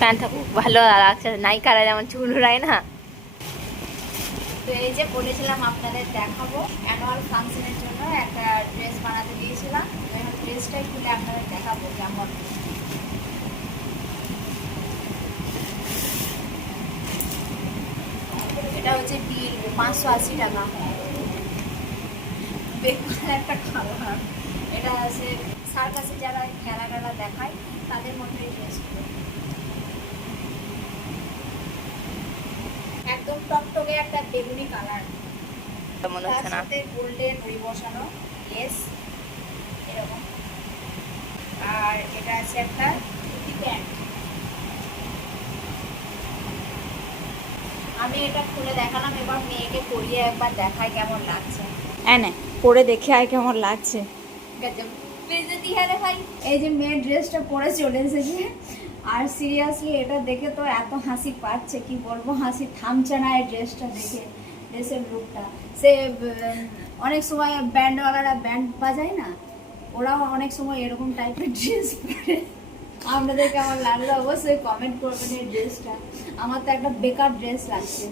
প্যান্টটা খুব ভালো লাগছে, নায়িকারা যেমন চুল উড়ায় না। তো এই যে বলেছিলাম আপনাদের দেখাবো, অ্যানুয়াল ফাংশনের জন্য একটা ড্রেস বানাতে দিয়েছিলাম। তো এখন ড্রেসটাই খুলে আপনাদের দেখাবো কেমন। এটা হচ্ছে বিল 580 টাকা। বেকার একটা কালার। এটা আছে সার্কাসে যারা খেলা টেলা দেখায় তাদের মধ্যে এই ড্রেসগুলো একদম টকটকে একটা বেগুনি কালার, মনে তার হচ্ছে না। সাথে গোল্ডেন রি বসানো লেস এরকম। আর এটা আছে একটা ধুতি প্যান্ট। আমি এটা খুলে দেখালাম, এবার মেয়েকে পরিয়ে একবার দেখাই কেমন লাগছে। হ্যাঁ না, পরে দেখে আয় কেমন লাগছে। ভাই এই যে মেয়ের ড্রেসটা পরে চলে এসেছে, আর সিরিয়াসলি এটা দেখে তো এত হাসি পাচ্ছে, কি বলবো, হাসি থামছে না এই ড্রেসটা দেখে। ড্রেসের লুকটা সে অনেক সময় ব্যান্ডওয়ালারা ব্যান্ড বাজায় না, ওরাও অনেক সময় এরকম টাইপের ড্রেস পরে। আপনাদের কেমন লাগলো অবশ্যই কমেন্ট করবেন এই ড্রেসটা। আমার তো একটা বেকার ড্রেস লাগছে।